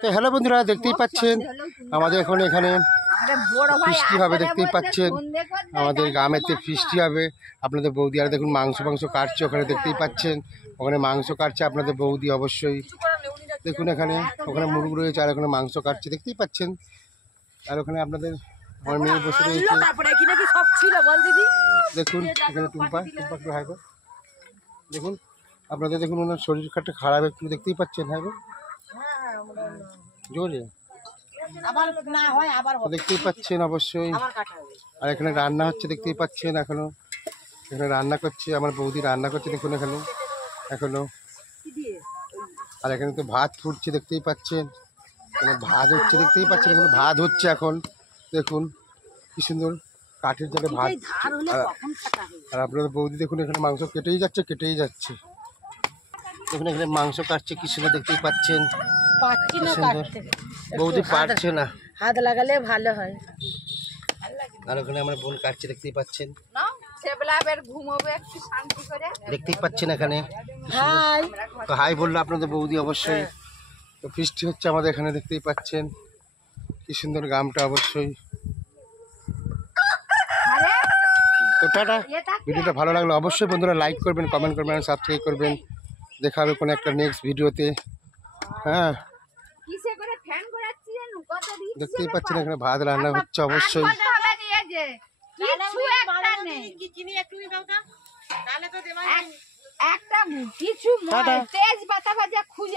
তো হ্যালো বন্ধুরা, দেখতেই পাচ্ছেন আমাদের এখন এখানে ফিস্টি হবে। দেখতেই পাচ্ছেন আমাদের গ্রামেতে ফিস্টি হবে। আপনাদের বৌদি আর দেখুন মাংস কাটছে ওখানে, দেখতেই পাচ্ছেন ওখানে মাংস কাটছে আপনাদের বৌদি। অবশ্যই দেখুন এখানে ওখানে মুরগ রয়েছে আর ওখানে মাংস কাটছে, দেখতেই পাচ্ছেন। আর ওখানে আপনাদের আমার মেয়ে বসে রয়েছে। দেখুন এখানে টুম্পা একটু হাই কর। দেখুন আপনাদের দেখুন ওনার শরীর খাটটা খারাপ একটু, দেখতেই পাচ্ছেন। হ্যাঁ জোরে দেখতেই পাচ্ছেন অবশ্যই। আর এখানে রান্না হচ্ছে, দেখতেই পাচ্ছেন। এখানে রান্না করছে আমার বৌদি, রান্না করছে দেখুন এখনো। আর এখানে তো ভাত ফুটছে, দেখতেই পাচ্ছেন। এখানে ভাত হচ্ছে, দেখতেই পাচ্ছেন। এখানে ভাত হচ্ছে এখন, দেখুন কি সুন্দর কাঠের জালে ভাত। আর আপনাদের বৌদি দেখুন এখানে মাংস কেটেই যাচ্ছে। দেখুন এখানে মাংস কাটছে কি সুন্দর, দেখতেই পাচ্ছেন। বৌদি পারছে না, হাত লাগালে ভালো হয়। আর ওখানে আমার বোন কাটছে, দেখতেই পাচ্ছেন। দেখতেই পাচ্ছেন এখানে হাই বললো আপনাদের বৌদি। অবশ্যই তো ফিস্টি হচ্ছে আমাদের এখানে, দেখতেই পাচ্ছেন কি সুন্দর গ্রামটা। অবশ্যই তো টাটা। ভিডিওটা ভালো লাগলো অবশ্যই বন্ধুরা লাইক করবেন, কমেন্ট করবেন, সাবস্ক্রাইব করবেন। দেখা হবে কোনো একটা নেক্সট ভিডিওতে। হ্যাঁ দেখতেই পাচ্ছেন এখানে ভাত রান্না হচ্ছে। অবশ্যই একটা কিছু তেজ পাতা ভাজা খুঁজে